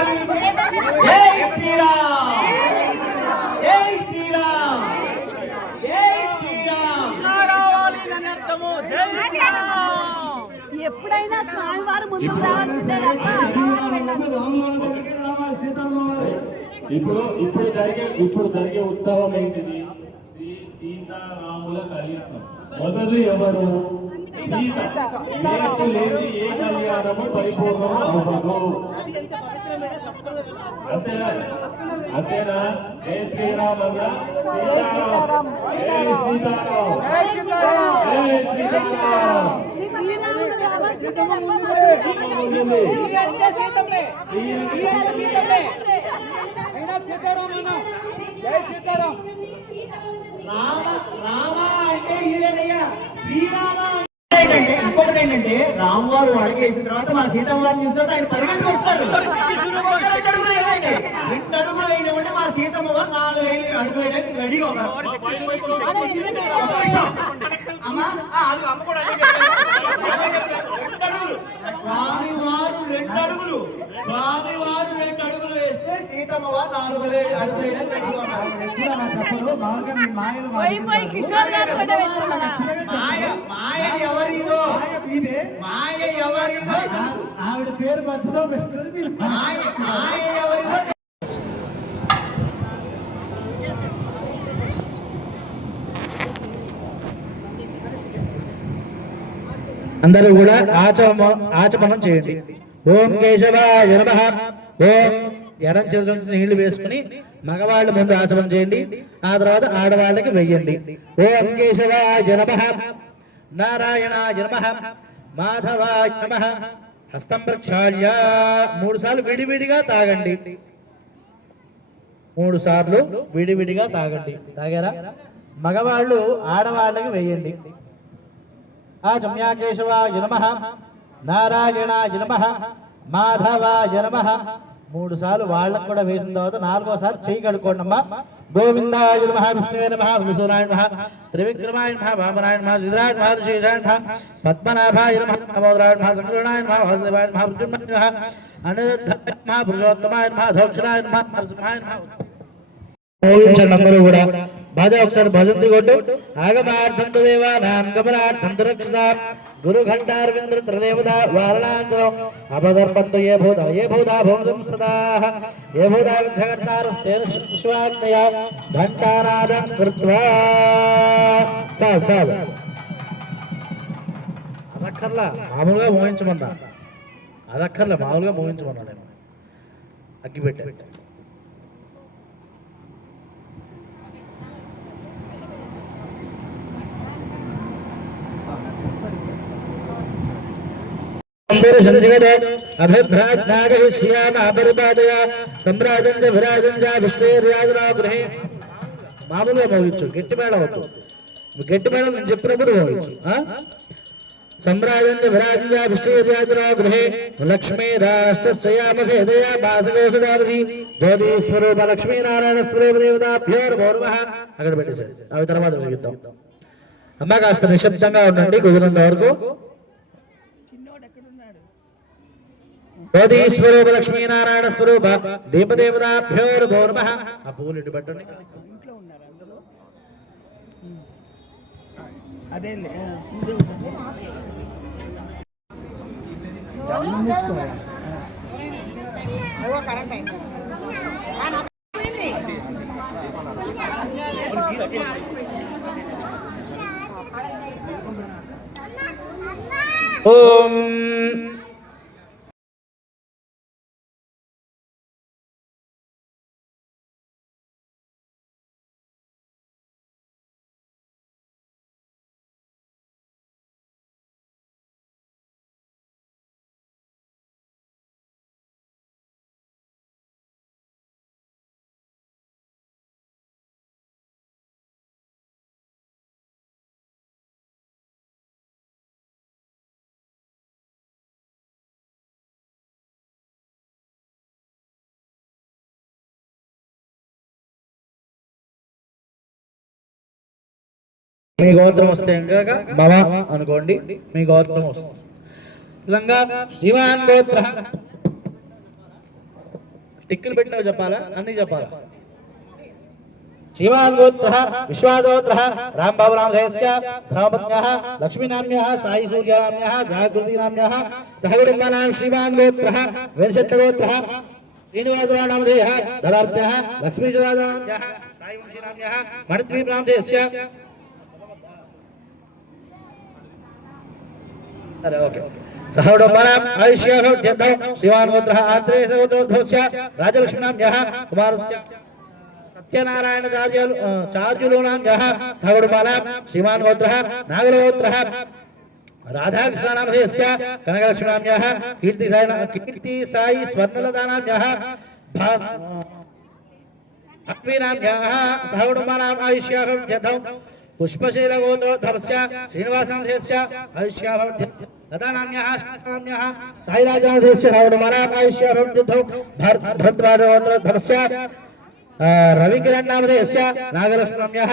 జై శ్రీరామ్! జై శ్రీరామ్! జై శ్రీరామ్! రావాలి అని అర్థము జై శ్రీరామ్! ఎప్పుడైనా స్వామివారు ముందుకు రావాల్సిందే ఇప్పుడు ఇప్పుడు జరిగే ఇప్పుడు జరిగే ఉత్సవం ఏంటిది? సీతారాముల కళ్యాణం. మొదలు ఎవరు? సీత లేని ఏ కళ్యాణము పరిపూర్ణం అవ్వదు అంతేనా అంతేనా సీతారాం సీతారాం సీతారాం రామ రామ అంటే ఈయనయ్యా. శ్రీరామ ఏంటంటే ఇంకొకటి ఏంటంటే రామవారు అడిగి వేసిన తర్వాత మా సీతమ్మ వారిని చూసిన తర్వాత ఆయన పరిగెత్తి వస్తారు రెండు అడుగులు వేయండి. మా సీతమ్మ వారు నాలుగు వేలు అడుగులు వేయడానికి రెడీగా ఉన్నారు. అమ్మా అది అమ్మ కూడా రెండు అడుగులు స్వామి వారు రెండు అడుగులు. స్వామి వారు రెండు అడుగులు వేస్తే సీతమ్మ వారు నాలుగు అడుగులు వేయడానికి పోయి పోయి కిషోర్ గారు కూడా మాయ మాయ ఎవరిదో? మాయ ఎవరిదో. ఆవిడ పేరు మధ్యలో పెట్టుకుని మీరు మాయ మాయ ఎవరిదో. అందరూ కూడా ఆచమ ఆచమనం చేయండి. ఓం కేశవాయ నమః. ఓం ఎడం చేతుల నీళ్ళు వేసుకుని మగవాళ్ళు ముందు ఆచమనం చేయండి. ఆ తర్వాత ఆడవాళ్ళకి వెయ్యండి. ఓం కేశవాయ జనమ నారాయణాయ జనమ మాధవాయ నమః. హస్తం ప్రక్షాళ్య. మూడు సార్లు విడివిడిగా తాగండి. మూడు సార్లు విడివిడిగా తాగండి. తాగారా? మగవాళ్ళు ఆడవాళ్ళకి వెయ్యండి. ఆ జమ్యాకేశవాయ నమ. నారాయణాయ నమ. మాధవాయ నమ. మూడు సార్లు వాళ్ళకు కూడా వేసిన తర్వాత నాలుగోసారి చేయి కడుక్కోండి అమ్మా. గోవిందాయ నమ విష్ణువే నమ విశ్వనాయ నమ త్రివిక్రమాయ నమ వామనాయ నమ సిద్ధాయ నమ ఋషిషాయ నమ పద్మనాభాయ నమ నమోదరాయ నమ సంకృణాయ నమ వాసుదేవాయ నమ మృత్యుంజయ నమ అనిరుద్ధాయ నమ పురుషోత్తమాయ నమ దోక్షణాయ నమ నరసింహాయ నమ. మోగించండి అందరూ కూడా బాధ ఒకసారి భజంతి కొట్టు. ఆగమార్థం దేవానాం గమనార్థం రక్షసాం గురు ఘంటారవింద్ర త్రిదేవత వారణాంతరం అపదర్పంతు ఏ భూత ఏ భూత భూతం సదా. ఏ భూత విఘ్నకర్తారస్తేన శివాజ్ఞయ ఘంటానాదం కృత్వా. చాలు చాలు. అదక్కర్లా? మామూలుగా మోహించమన్నా. అదక్కర్లే మామూలుగా మోహించమన్నా నేను. అగ్గి పెట్టాను అభిభ్రాజ్ఞాగ శ్యామ అపరిపాదయ సంరాజంజ విరాజంజ విష్ణురాజనా మామూలుగా మోగించు గట్టి మేళ అవుతూ గట్టి మేళ నేను చెప్పినప్పుడు మోగించు ఆ? సంరాజంజ విరాజంజ విష్ణురాజనా గృహే. లక్ష్మీ రాష్ట్రయామహే దయా బాసవేషదావధి స్వరూప లక్ష్మీనారాయణ స్వరూప దేవతాభ్యో అక్కడ పెట్టేశాడు. అవి తర్వాత అమ్మ కాస్త నిశ్శబ్దంగా ఉండండి కుదిరినంత వరకు. జ్యోతి స్వరూప లక్ష్మీనారాయణ స్వరూప దీపదేవతాభ్యో భౌరవ ఆ పువ్వులు ఇటు పెట్టండి. ఓం మీ గోత్రం వస్తే ఇంకా భవ అనుకోండి మీ గోత్రం వస్తుంది. తెలంగాణ శ్రీమాన్ గోత్ర. టిక్కులు పెట్టినవి చెప్పాలా? అన్ని చెప్పాలా? శివాంగోత్ర విశ్వాసోత్ర రాంబాబు రామధయస్య ధర్మపత్న్యः లక్ష్మీనామ్యः సాయి సూర్యనామ్యः జాగృతి నామ్యः సహకుటుంబానాం శ్రీమాంగోత్ర వెంశత్యగోత్ర శ్రీనివాసరావు నామధేయः దదార్భ్యः లక్ష్మీజనామ్యः సాయి వంశీనామ్యः ಓಕೆ ಸಹೋಡೋಪರಾಂ ಆಯುಷ್ಯಾನೋ ಧ್ಯತೌ ಶಿವಾನ್ಗೋತ್ರ ಆತ್ರೇಯ ಸಗೋತ್ರೋದ್ಭವಸ್ಯ ರಾಜಲಕ್ಷ್ಮೀನಾಂ ಯಹ ಕುಮಾರಸ್ಯ ಸತ್ಯನಾರಾಯಣ ಚಾರ್ಯಲು ಚಾರ್ಯುಲೂನಾಂ ಯಹ ಸಹೋಡೋಪರಾಂ ಶ್ರೀಮಾನ್ ಗೋತ್ರ ನಾಗರಗೋತ್ರ ರಾಧಾಕೃಷ್ಣನಾಮಧೇಯಸ್ಯ ಕನಕಲಕ್ಷ್ಮೀನಾಂ ಯಹ ಕೀರ್ತಿ ಸಾಯಿ ಕೀರ್ತಿ ಸಾಯಿ ಸ್ವರ್ಣಲತಾನಾಂ ಯಹ ಭಾಸ್ ಅಕ್ವಿನಾಂ ಯಹ ಸಹೋಡೋಪರಾಂ ಆಯುಷ್ಯಾನೋ ಧ್ಯತೌ पुष्पशील श्रीनिवासनाथस्य भविष्याभवन्ति तथा नाम्यः नाम्यः साईराजनाथस्य रावणमराभाविष्याभवन्तिद्धौ भरद्वाजगोत्रोद्धवस्य रविकिरण्णामधेयस्य नागलक्ष्म्यः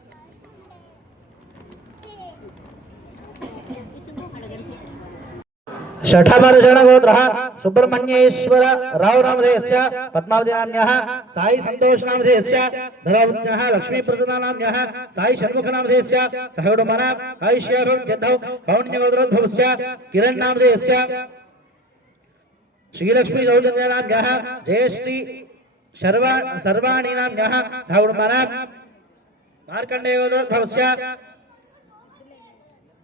षठपरशणगोत्रः सुब्रह्मण्येश्वर रावनामधेयस्य पद्मावधिनाम्न्यः साई सन्तोषनामधेयस्य धरावत्न्यः लक्ष्मीप्रसन्नानाम्न्यः, साई षण्मुखनामधेयस्य सहडुमना आयुष्याभवन्यद्धौ हौण्यगोत्रोद्भवस्य किरण्नामधेयस्य श्रीलक्ष्मीसौजन्यनाम्न्यः जयश्री सर्वा सर्वाणि नाम्न्यः सहडुमना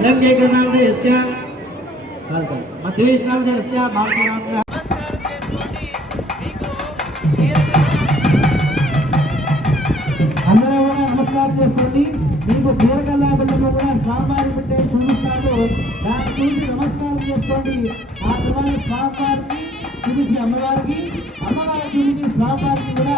విలం జయగణాంధ్రస్య కాదు కాదు మధ్యవేశాంధ్రస్య భారతీయాంధ్ర అందరూ కూడా నమస్కారం చేసుకోండి. మీకు బీరకల్లా బిడ్డలో కూడా స్వామివారి బిడ్డ చూపిస్తారు దాన్ని చూసి నమస్కారం చేసుకోండి. ఆ తర్వాత స్వామివారికి చూపించి అమ్మవారికి అమ్మవారి చూపించి స్వామివారికి కూడా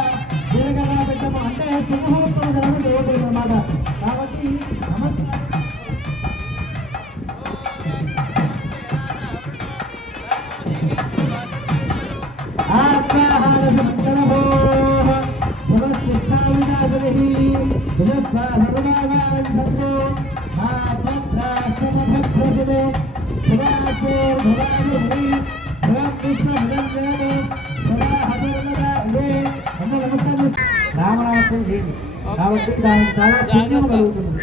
చాలా ధన్యం కలుగుతుంది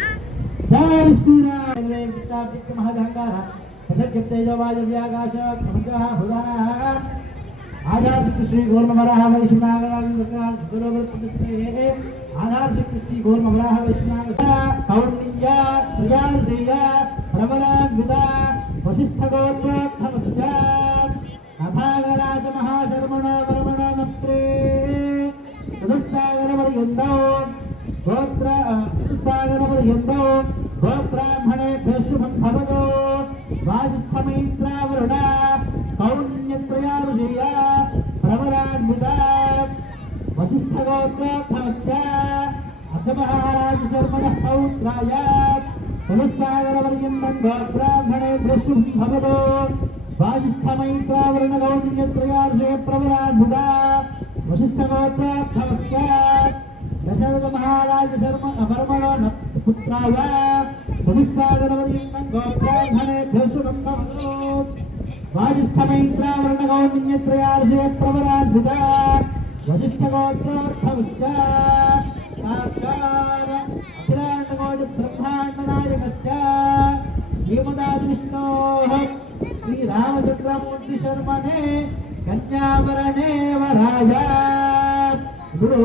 జై శ్రీరామ్ మహదంగార ఆధారశక్తి శ్రీ గోర్మవరాహ వైష్ణవాగరాలే ఆధారశక్తి శ్రీ గోర్మవరాహ వైష్ణవాగ కౌండియ ప్రియాశీల ప్రబలాన్విత వశిష్ఠ గోత్రోత్తమస్య అభాగరాజ గోత్ర సాగరములు ఎందో గోత్రాహ్మణే శుభం భవతో. వాసిష్టమైత్రావరుణ కౌన్యత్రయారుజీయ ప్రవరాన్విత. వశిష్ఠ గోత్రోత్తమస్య అసమహారాజ శర్మణ పౌత్రాయ పులుసాగరవర్యంతం గోత్రాహ్మణే శుభం భవతో. వాసిష్టమైత్రావరుణ కౌన్యత్రయారుజయ ప్రవరాన్విత. వశిష్ఠ గోత్రోత్తమస్య దశరథ మహారాజ శర్మ అమర్మణ పుత్రాయ పునఃసాగరవర్యందం గోబ్రాహ్మణే దృశ్యం భవదో వాజిష్ఠమైత్రావరణ గౌర్యత్రయార్షే ప్రవరాద్భుత సాక్షాత్ అఖిలాండకోటి బ్రహ్మాండనాయకస్య శ్రీరామచంద్రమూర్తి శర్మనే కన్యావరణే రాజా ఇప్పుడు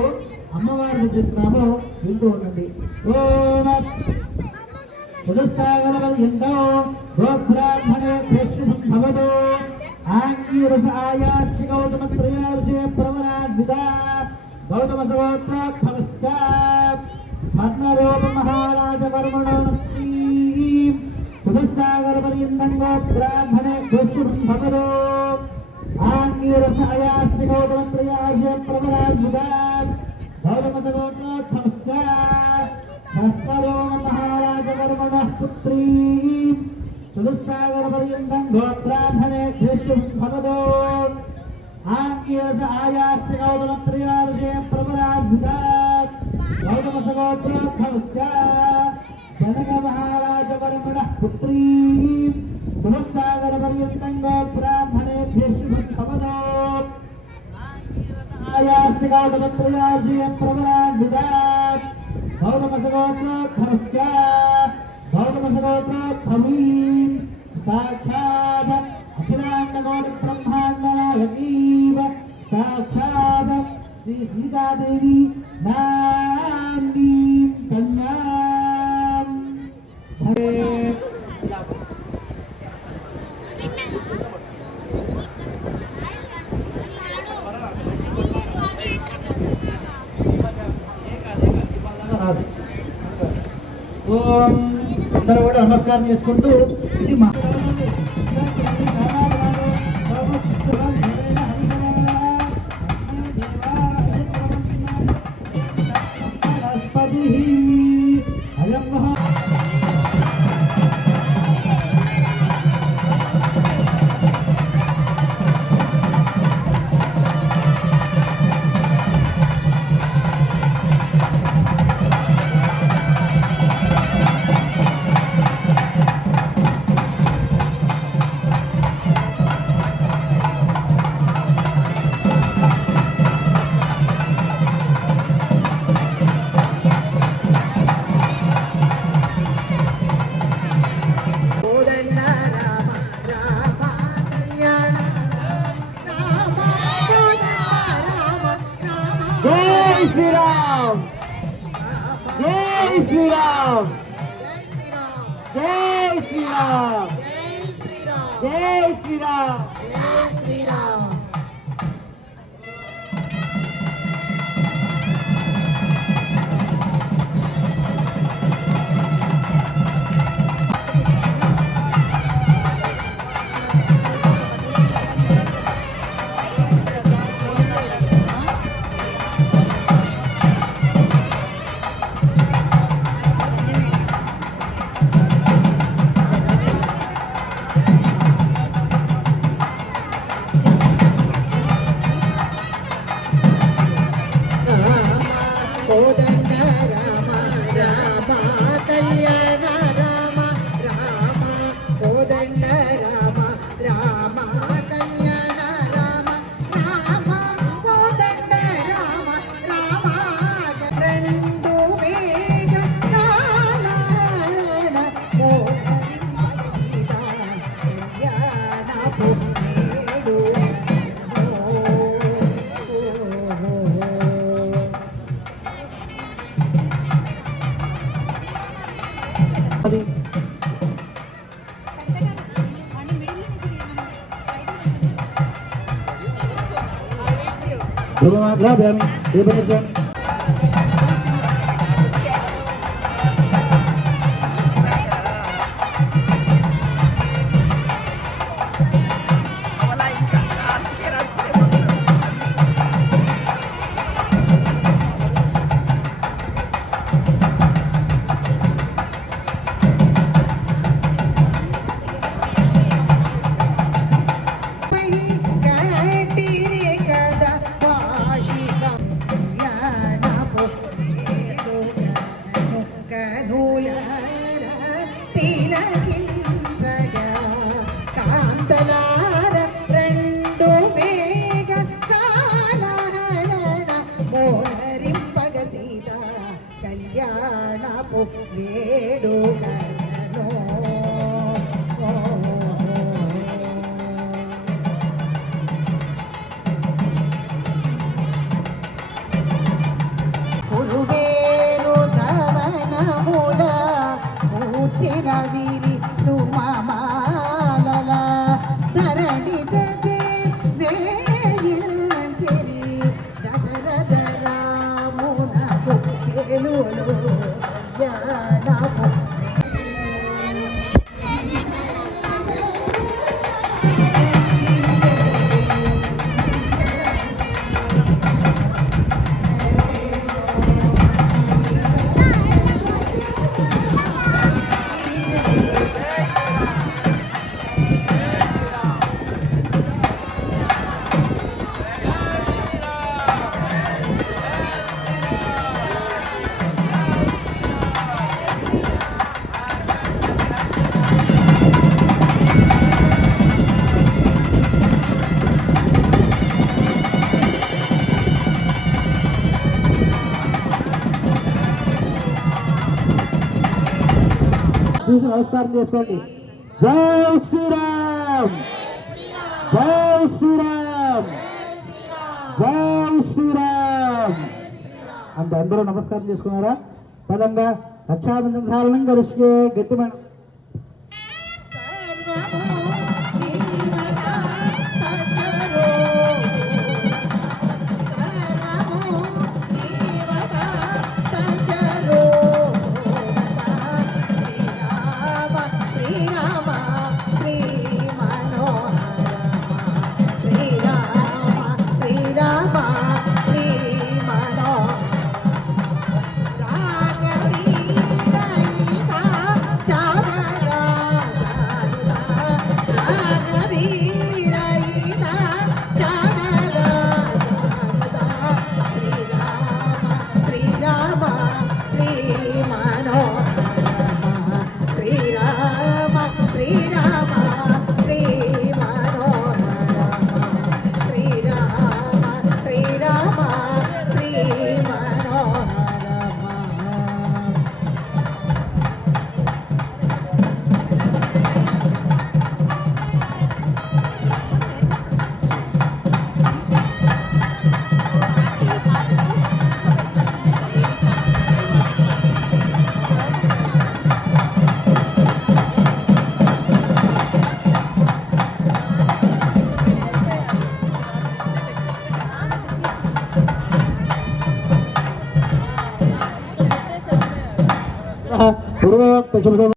అమ్మవారి చిత్రము వింటూ ఉండండి. ఓం పునఃసాగరవర్యంతో గోబ్రాహ్మణే ప్రేష్యం భవదో ఆంగీరసాయాస్య గౌతమత్రయార్షే ప్రవరాద్విద గౌతమ సగోత్రోద్భవస్య స్వర్ణరూప మహారాజ వర్మణోనస్తి పునఃసాగరపర్యంతం గోబ్రాహ్మణే ప్రేష్యం భవదో ఆంగీరసాయాస్య గౌతమ మహారాజ వర్మణ పుత్రీ చతుస్సాగర పర్యంతం గోబ్రాహ్మణే భేష్యం భగదో ఆంగీరస ఆయాస్య గౌతమత్రయార్షే ప్రపరాద్భుత గౌతమ సగోత్రోద్భవస్య गौतमत्रयाजियं प्रवरान्विदात् भौतमसगोत्रोद्धरस्य भौतमसगोत्रोद्धमीं साक्षात् अखिलाण्डगोत्रब्रह्माण्डनायकीव साक्षात् श्रीसीतादेवी नाम्नीं कन्यां हरे ఓం అందరూ కూడా నమస్కారం చేసుకుంటూ ఇది మా జై శ్రీరామ్ జై శ్రీరామ్ এবং লাভ এবং నమస్కారం చెప్పండి జై శ్రీరామ్! జై శ్రీరామ్! జై శ్రీరామ్! అంటే అందరూ నమస్కారం చేసుకున్నారా? పదంగా రక్షాబంధం ధారణం కలిసి గట్టిమైన 그러면 백점이 되면